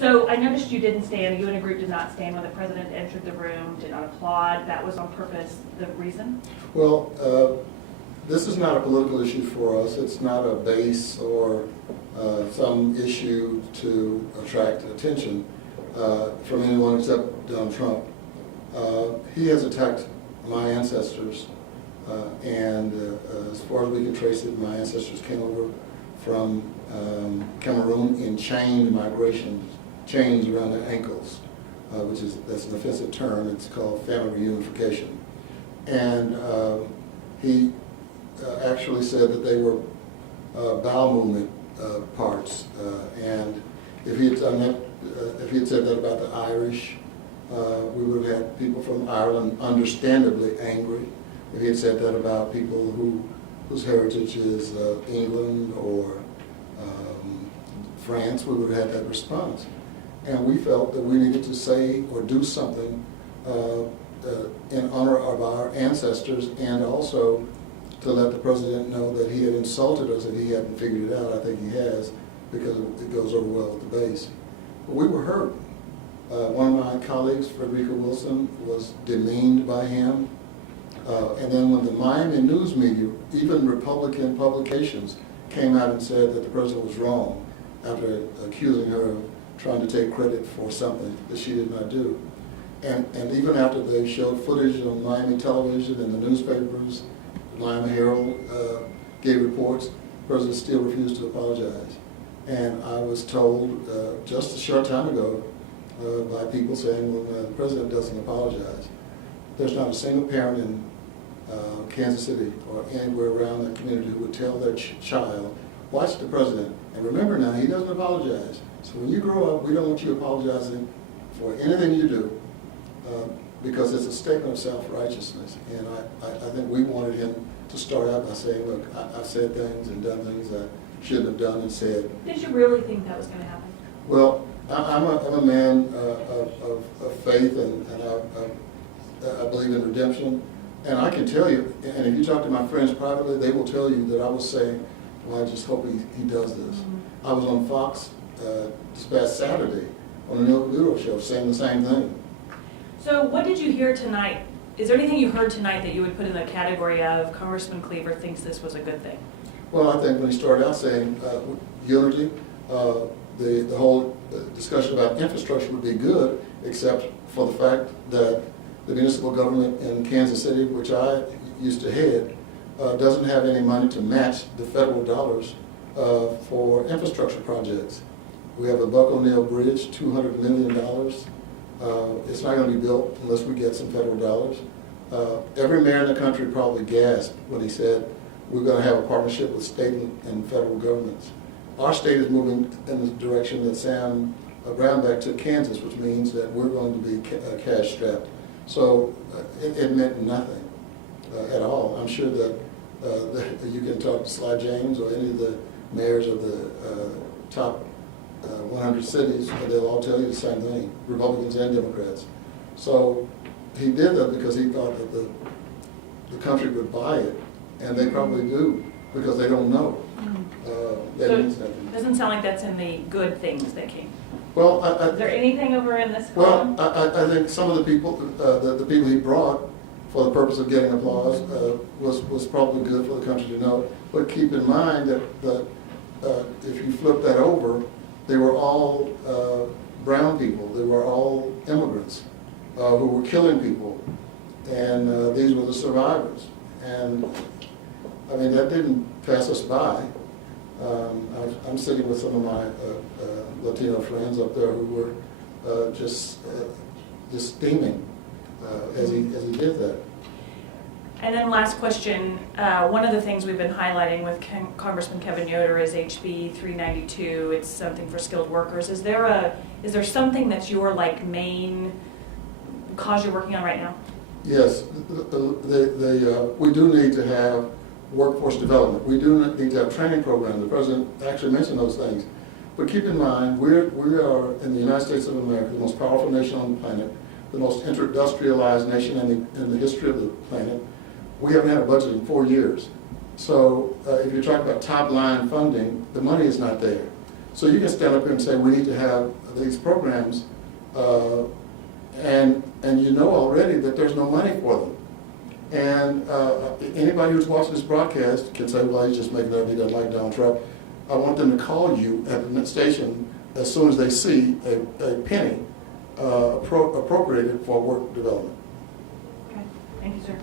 So I noticed you didn't stand, you and a group did not stand when the president entered the room, did not applaud. That was on purpose. The reason? Well, this is not a political issue for us. It's not a base or some issue to attract attention from anyone except Donald Trump. He has attacked my ancestors, and as far as we can trace it, my ancestors came over from Cameroon in chained migration, chains around their ankles, that's an offensive term. It's called family reunification. And he actually said that they were bowel movement parts, and if he had done that, if he had said that about the Irish, we would have had people from Ireland understandably angry. If he had said that about people whose heritage is England or France, we would have had that response. And we felt that we needed to say or do something in honor of our ancestors, and also to let the president know that he had insulted us if he hadn't figured it out. I think he has, because it goes over well at the base. But we were hurt. One of my colleagues, Frederica Wilson, was demeaned by him. And then when the Miami news media, even Republican publications, came out and said that the president was wrong after accusing her of trying to take credit for something that she did not do. And even after they showed footage on Miami television and the newspapers, the Miami Herald gave reports, the president still refused to apologize. And I was told just a short time ago by people saying, well, the president doesn't apologize. There's not a single parent in Kansas City or anywhere around that community who would tell their child, watch the president. And remember now, he doesn't apologize. So when you grow up, we don't want you apologizing for anything you do, because it's a statement of self-righteousness. And I think we wanted him to start out by saying, look, I've said things and done things I shouldn't have done and said. Did you really think that was going to happen? Well, I'm a man of faith, and I believe in redemption. And I can tell you, and if you talk to my friends privately, they will tell you that I was saying, well, I just hope he does this. Mm-hmm. I was on Fox this past Saturday on the Neil Cavuto show saying the same thing. So what did you hear tonight? Is there anything you heard tonight that you would put in the category of Congressman Cleaver thinks this was a good thing? Well, I think when he started out saying unity, the whole discussion about infrastructure would be good, except for the fact that the municipal government in Kansas City, which I used to head, doesn't have any money to match the federal dollars for infrastructure projects. We have a Buck O'Neill Bridge, $200 million. It's not going to be built unless we get some federal dollars. Every mayor in the country probably gasped when he said, we're going to have a partnership with state and federal governments. Our state is moving in the direction that Sam Brownback took Kansas, which means that we're going to be cash strapped. So it meant nothing at all. I'm sure that you can talk to Sly James or any of the mayors of the top 100 cities, and they'll all tell you the same thing, Republicans and Democrats. So he did that because he thought that the country would buy it, and they probably do, because they don't know. So it doesn't sound like that's in the good things that came. Well, is there anything over in this column? Well, I think some of the people, the people he brought for the purpose of getting applause was probably good for the country to know. But keep in mind that if you flip that over, they were all brown people. They were all immigrants who were killing people, and these were the survivors. And I mean, that didn't pass us by. I'm sitting with some of my Latino friends up there who were just steaming as he did that. And then last question, one of the things we've been highlighting with Congressman Kevin Yoder is HB 392. It's something for skilled workers. Is there something that's your main cause you're working on right now? Yes, we do need to have workforce development. We do need to have training programs. The president actually mentioned those things. But keep in mind, we are in the United States of America, the most powerful nation on the planet, the most industrialized nation in the history of the planet. We haven't had a budget in 4 years. So if you're talking about top line funding, the money is not there. So you can stand up here and say we need to have these programs, and you know already that there's no money for them. And anybody who's watching this broadcast can say, well, he's just making it up, he doesn't like Donald Trump. I want them to call you at the station as soon as they see a penny appropriated for work development. Okay, thank you, sir.